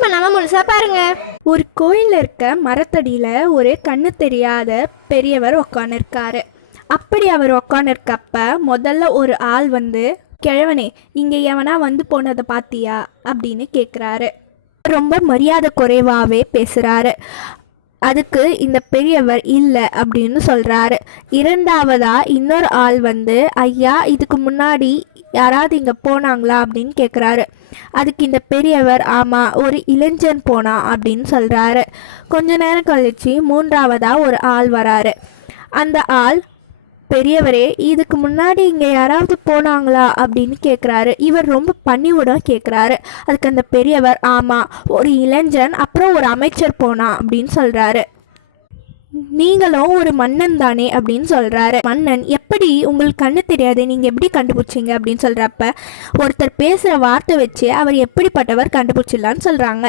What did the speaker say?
Skip பண்ணாம முழுசா பாருங்க. ஒரு கோயிலில் இருக்க மரத்தடியில் ஒரு கண்ணு தெரியாத பெரியவர் உக்காந்துருக்காரு. அப்படி அவர் உக்காந்துருக்கப்ப முதல்ல ஒரு ஆள் வந்து, கிழவனே இங்கே எவனா வந்து போனதை பார்த்தியா அப்படின்னு கேட்குறாரு. ரொம்ப மரியாதை குறைவாகவே பேசுகிறாரு. அதுக்கு இந்த பெரியவர் இல்லை அப்படின்னு சொல்கிறாரு. இரண்டாவதா இன்னொரு ஆள் வந்து, ஐயா இதுக்கு முன்னாடி யாராவது இங்கே போனாங்களா அப்படின்னு கேட்குறாரு. அதுக்கு இந்த பெரியவர், ஆமாம் ஒரு இளைஞன் போனா அப்படின்னு சொல்கிறாரு. கொஞ்ச நேரம் கழிச்சு மூன்றாவதா ஒரு ஆள் வராரு. அந்த ஆள், பெரியவரே இதுக்கு முன்னாடி இங்கே யாராவது போனாங்களா அப்படின்னு கேட்குறாரு. இவர் ரொம்ப பணிவுடன் கேட்குறாரு. அதுக்கு அந்த பெரியவர், ஆமாம் ஒரு இளைஞன் அப்புறம் ஒரு அமைச்சர் போனா அப்படின்னு சொல்கிறாரு. நீங்களும் ஒரு மன்னன் தானே அப்படின்னு சொல்கிறாரு. மன்னன், எப்படி உங்களுக்கு கண்ணு தெரியாது, நீங்கள் எப்படி கண்டுபிடிச்சிங்க அப்படின்னு சொல்கிறப்ப, ஒருத்தர் பேசுகிற வார்த்தை வச்சு அவர் எப்படிப்பட்டவர் கண்டுபிடிச்சிடலான்னு சொல்கிறாங்க.